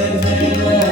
Desde